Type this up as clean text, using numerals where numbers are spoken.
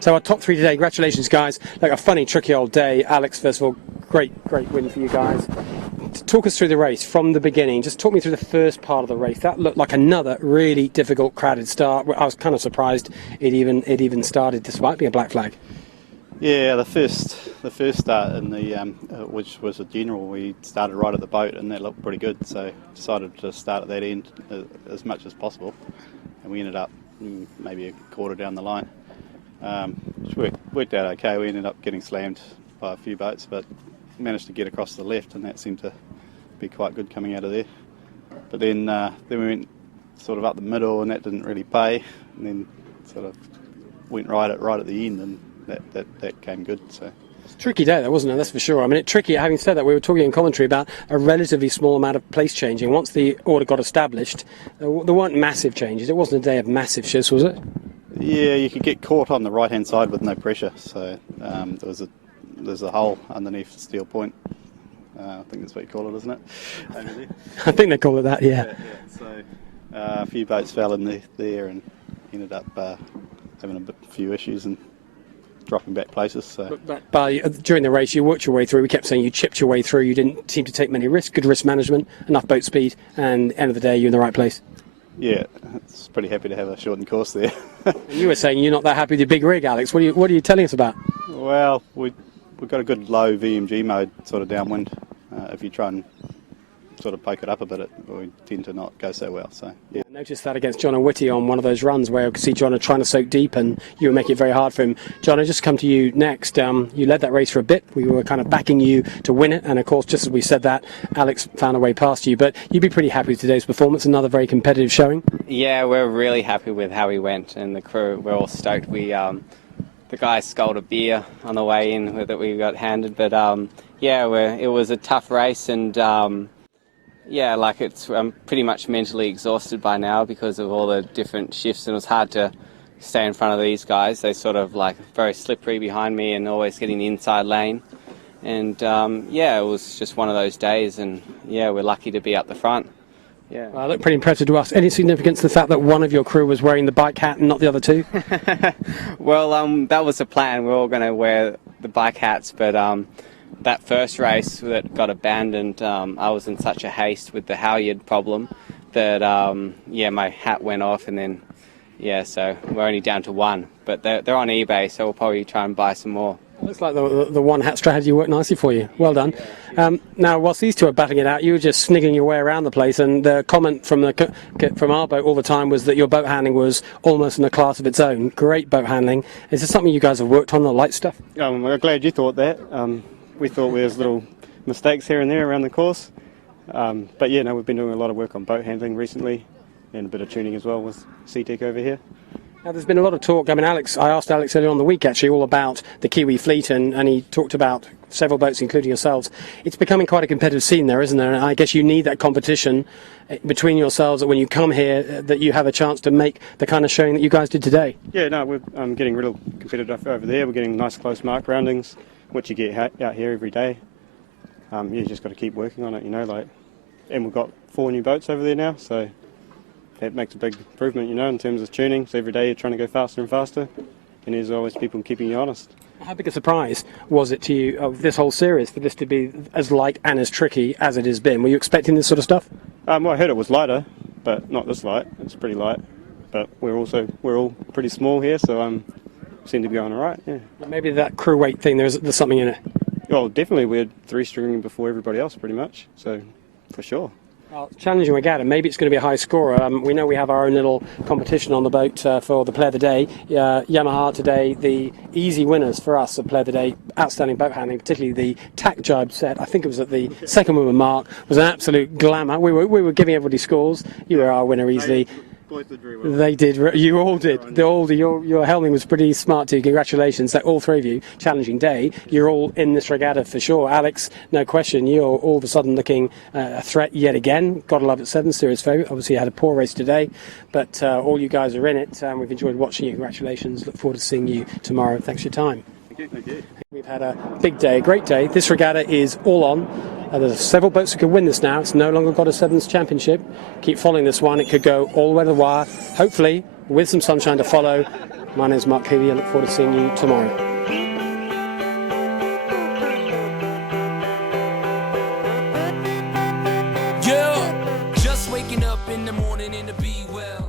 So our top three today, congratulations guys. Like a funny, tricky old day. Alex, first of all, great win for you guys. Talk us through the race from the beginning. Just talk me through the first part of the race. That looked like another really difficult, crowded start. I was kind of surprised it even started despite being a black flag. Yeah, the first start in the which was a general, we started right at the boat and that looked pretty good. So decided to start at that end as much as possible, and we ended up maybe a quarter down the line, which worked out okay. We ended up getting slammed by a few boats, but managed to get across the left, and that seemed to be quite good coming out of there. But then we went sort of up the middle, and that didn't really pay, and then sort of went right at the end, and that came good. So it's a tricky day, though, wasn't it? That's for sure. I mean, tricky. Having said that, we were talking in commentary about a relatively small amount of place changing. Once the order got established, there weren't massive changes. It wasn't a day of massive shifts, was it? Yeah, you could get caught on the right-hand side with no pressure. So there's a hole underneath the steel point. I think that's what you call it, isn't it? Over there. I think they call it that, yeah. So a few boats fell in there and ended up having a few issues and dropping back places. So. But during the race, you worked your way through. We kept saying you chipped your way through. You didn't seem to take many risks. Good risk management, enough boat speed, and end of the day, you're in the right place. Yeah, it's pretty happy to have a shortened course there. You were saying you're not that happy with your big rig, Alex. What are you telling us about? Well, we've got a good low VMG mode, sort of downwind. If you try and sort of poke it up a bit, we tend to not go so well. So yeah. I noticed that against John Whitty on one of those runs where I could see John trying to soak deep, and you were making it very hard for him. John, I just come to you next. You led that race for a bit. We were kind of backing you to win it, and of course, just as we said that, Alex found a way past you. But you'd be pretty happy with today's performance. Another very competitive showing. Yeah, we're really happy with how we went, and the crew, we're all stoked. The guys sculled a beer on the way in that we got handed, but it was a tough race, and I'm pretty much mentally exhausted by now because of all the different shifts, and it was hard to stay in front of these guys. They sort of very slippery behind me and always getting the inside lane, and it was just one of those days, and we're lucky to be up the front. Yeah. Well, looked pretty impressive to us. Any significance to the fact that one of your crew was wearing the bike hat and not the other two? Well, that was the plan. We're all going to wear the bike hats, but that first race that got abandoned, I was in such a haste with the halyard problem that, my hat went off, and then, so we're only down to one. But they're on eBay, so we'll probably try and buy some more. Looks like the one hat strategy worked nicely for you. Well done. Now, whilst these two are battling it out, you were just sniggling your way around the place, and the comment from our boat all the time was that your boat handling was almost in a class of its own. Great boat handling. Is this something you guys have worked on, the light stuff? I'm glad you thought that. We thought there was little mistakes here and there around the course. We've been doing a lot of work on boat handling recently, and a bit of tuning as well with CTEC over here. Now, there's been a lot of talk. I mean, I asked Alex earlier on the week, actually, all about the Kiwi fleet, and he talked about several boats, including yourselves. It's becoming quite a competitive scene there, isn't there? And I guess you need that competition between yourselves, that when you come here, that you have a chance to make the kind of showing that you guys did today. Yeah, no, we're getting real competitive over there. We're getting nice close mark roundings, which you get out here every day. You just got to keep working on it, and we've got 4 new boats over there now, so that makes a big improvement, in terms of tuning. So every day you're trying to go faster and faster, and there's always people keeping you honest. How big a surprise was it to you of this whole series for this to be as light and as tricky as it has been? Were you expecting this sort of stuff? I heard it was lighter, but not this light. It's pretty light, but we're all pretty small here, so seem to be going all right. Yeah. Maybe that crew weight thing. There's something in it. Well, definitely we're 3-stringing before everybody else, pretty much. So for sure. Well, challenging regatta. Maybe it's going to be a high scorer. We know we have our own little competition on the boat for the Player of the Day. Yamaha today, the easy winners for us of Player of the Day, outstanding boat handling, particularly the tack jibe set. I think it was at the second woman mark. Was an absolute glamour. We were giving everybody scores. You were our winner easily. Boys did very well. They did. You all did. Your helming was pretty smart too. Congratulations. All three of you. Challenging day. You're all in this regatta for sure. Alex, no question. You're all of a sudden looking a threat yet again. Gotta love it. 7 series favourite. Obviously, you had a poor race today, but all you guys are in it. We've enjoyed watching you. Congratulations. Look forward to seeing you tomorrow. Thanks for your time. Thank you. We've had a big day, a great day. This regatta is all on. There's several boats that could win this now. It's no longer got a Sevens championship. Keep following this one. It could go all the way to the wire. Hopefully, with some sunshine to follow, My name's Mark Healy. I look forward to seeing you tomorrow. Yeah, just waking up in the morning and to be well.